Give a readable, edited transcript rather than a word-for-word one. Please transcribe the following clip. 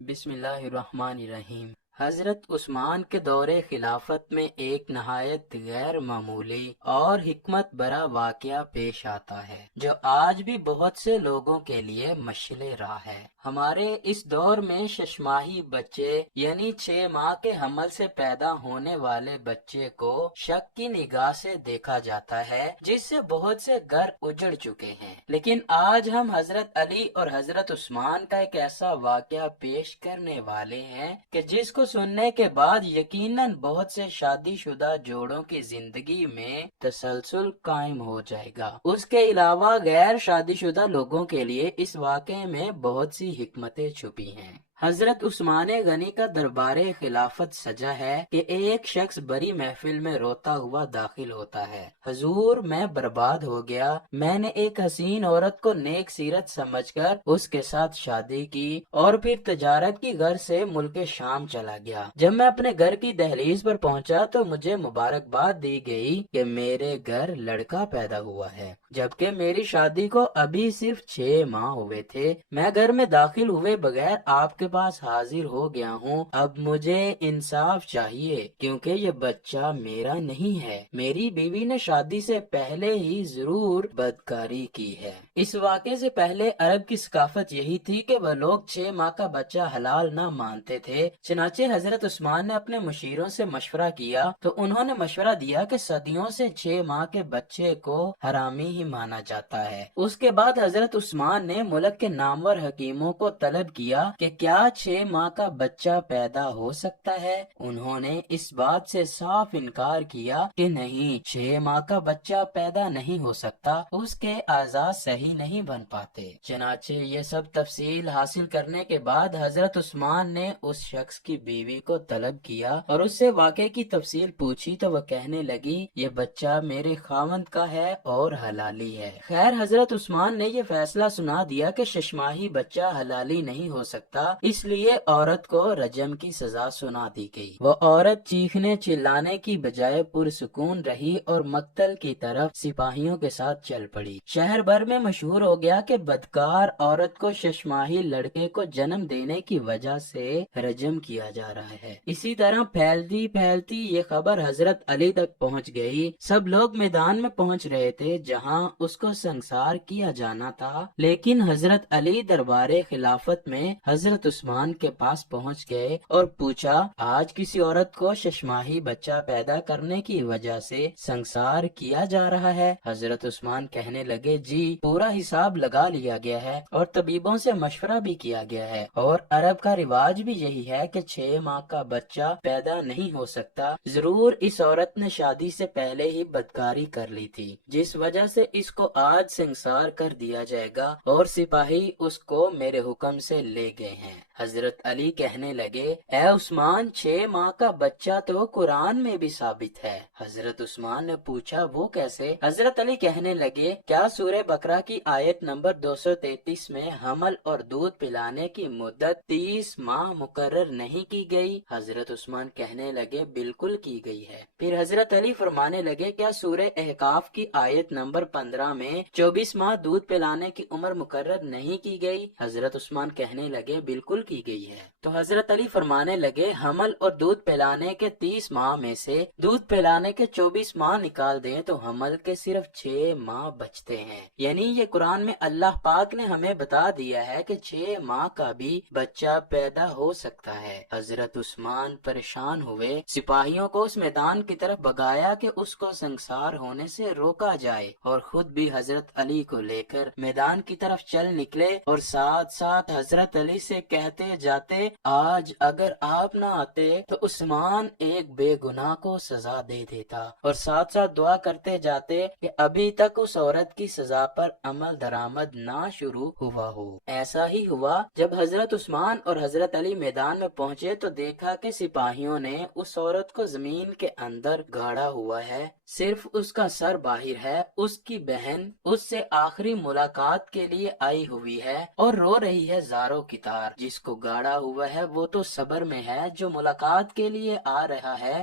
بسم اللہ الرحمن الرحیم۔ حضرت عثمان کے دور خلافت میں ایک نہایت غیر معمولی اور حکمت برا واقعہ پیش آتا ہے جو آج بھی بہت سے لوگوں کے لیے مشعل راہ ہے۔ ہمارے اس دور میں ششماہی بچے یعنی 6 ماہ کے حمل سے پیدا ہونے والے بچے کو شک کی نگاہ سے دیکھا جاتا ہے، جس سے بہت سے گھر اجڑ چکے ہیں۔ لیکن آج ہم حضرت علی اور حضرت عثمان کا ایک ایسا واقعہ پیش کرنے والے ہیں کہ جس کو سننے کے بعد یقیناً بہت سے شادی شدہ جوڑوں کی زندگی میں تسلسل قائم ہو جائے گا۔ اس کے علاوہ غیر شادی شدہ لوگوں کے لیے اس واقعے میں بہت سی حکمتیں چھپی ہیں۔ حضرت عثمان غنی کا دربار خلافت سجا ہے کہ ایک شخص بڑی محفل میں روتا ہوا داخل ہوتا ہے۔ حضور، میں برباد ہو گیا۔ میں نے ایک حسین عورت کو نیک سیرت سمجھ کر اس کے ساتھ شادی کی اور پھر تجارت کی غرض سے ملک شام چلا گیا۔ جب میں اپنے گھر کی دہلیز پر پہنچا تو مجھے مبارکباد دی گئی کہ میرے گھر لڑکا پیدا ہوا ہے، جبکہ میری شادی کو ابھی صرف 6 ماہ ہوئے تھے۔ میں گھر میں داخل ہوئے بغیر آپ کے پاس حاضر ہو گیا ہوں۔ اب مجھے انصاف چاہیے کیونکہ یہ بچہ میرا نہیں ہے۔ میری بیوی نے شادی سے پہلے ہی ضرور بدکاری کی ہے۔ اس واقعے سے پہلے عرب کی ثقافت یہی تھی کہ وہ لوگ 6 ماہ کا بچہ حلال نہ مانتے تھے۔ چنانچہ حضرت عثمان نے اپنے مشیروں سے مشورہ کیا تو انہوں نے مشورہ دیا کہ صدیوں سے 6 ماہ کے بچے کو حرامی ہی مانا جاتا ہے۔ اس کے بعد حضرت عثمان نے ملک کے نامور حکیموں کو طلب کیا کہ کیا 6 ماہ کا بچہ پیدا ہو سکتا ہے؟ انہوں نے اس بات سے صاف انکار کیا کہ نہیں، 6 ماہ کا بچہ پیدا نہیں ہو سکتا، اس کے اعضاء صحیح نہیں بن پاتے۔ چنانچہ یہ سب تفصیل حاصل کرنے کے بعد حضرت عثمان نے اس شخص کی بیوی کو طلب کیا اور اس سے واقعے کی تفصیل پوچھی تو وہ کہنے لگی، یہ بچہ میرے خاوند کا ہے اور حلالی ہے۔ خیر، حضرت عثمان نے یہ فیصلہ سنا دیا کہ ششماہی بچہ حلالی نہیں ہو سکتا، اس لیے عورت کو رجم کی سزا سنا دی گئی۔ وہ عورت چیخنے چلانے کی بجائے پرسکون رہی اور مقتل کی طرف سپاہیوں کے ساتھ چل پڑی۔ شہر بھر میں مشہور ہو گیا کہ بدکار عورت کو ششماہی لڑکے کو جنم دینے کی وجہ سے رجم کیا جا رہا ہے۔ اسی طرح پھیلتی پھیلتی یہ خبر حضرت علی تک پہنچ گئی۔ سب لوگ میدان میں پہنچ رہے تھے جہاں اس کو سنسار کیا جانا تھا، لیکن حضرت علی دربار خلافت میں حضرت عثمان کے پاس پہنچ گئے اور پوچھا، آج کسی عورت کو ششماہی بچہ پیدا کرنے کی وجہ سے سنسار کیا جا رہا ہے؟ حضرت عثمان کہنے لگے، جی، پورا حساب لگا لیا گیا ہے اور طبیبوں سے مشورہ بھی کیا گیا ہے، اور عرب کا رواج بھی یہی ہے کہ 6 ماہ کا بچہ پیدا نہیں ہو سکتا۔ ضرور اس عورت نے شادی سے پہلے ہی بدکاری کر لی تھی، جس وجہ سے اس کو آج سنسار کر دیا جائے گا، اور سپاہی اس کو میرے حکم سے لے گئے ہیں۔ حضرت علی کہنے لگے، اے عثمان، 6 ماہ کا بچہ تو قرآن میں بھی ثابت ہے۔ حضرت عثمان نے پوچھا، وہ کیسے؟ حضرت علی کہنے لگے، کیا سورہ بقرہ کی آیت نمبر 233 میں حمل اور دودھ پلانے کی مدت 30 ماہ مقرر نہیں کی گئی؟ حضرت عثمان کہنے لگے، بالکل کی گئی ہے۔ پھر حضرت علی فرمانے لگے، کیا سورہ احقاف کی آیت نمبر 15 میں 24 ماہ دودھ پلانے کی عمر مقرر نہیں کی گئی؟ حضرت عثمان کہنے لگے، بالکل کی گئی ہے۔ تو حضرت علی فرمانے لگے، حمل اور دودھ پلانے کے 30 ماہ میں سے دودھ پلانے کے 24 ماہ نکال دیں تو حمل کے صرف 6 ماہ بچتے ہیں۔ یعنی یہ قرآن میں اللہ پاک نے ہمیں بتا دیا ہے کہ 6 ماہ کا بھی بچہ پیدا ہو سکتا ہے۔ حضرت عثمان پریشان ہوئے، سپاہیوں کو اس میدان کی طرف بھگایا کہ اس کو سنسار ہونے سے روکا جائے، اور خود بھی حضرت علی کو لے کر میدان کی طرف چل نکلے، اور ساتھ ساتھ حضرت علی سے کہتے جاتے، آج اگر آپ نہ آتے تو عثمان ایک بے گناہ کو سزا دے دیتا، اور ساتھ ساتھ دعا کرتے جاتے کہ ابھی تک اس عورت کی سزا پر عمل درآمد نہ شروع ہوا ہو۔ ایسا ہی ہوا، جب حضرت عثمان اور حضرت علی میدان میں پہنچے تو دیکھا کہ سپاہیوں نے اس عورت کو زمین کے اندر گاڑا ہوا ہے، صرف اس کا سر باہر ہے۔ اس کی بہن اس سے آخری ملاقات کے لیے آئی ہوئی ہے اور رو رہی ہے زاروں کی طرح۔ جس کو گاڑا ہوا ہے وہ تو صبر میں ہے، جو ملاقات کے لیے آ رہا ہے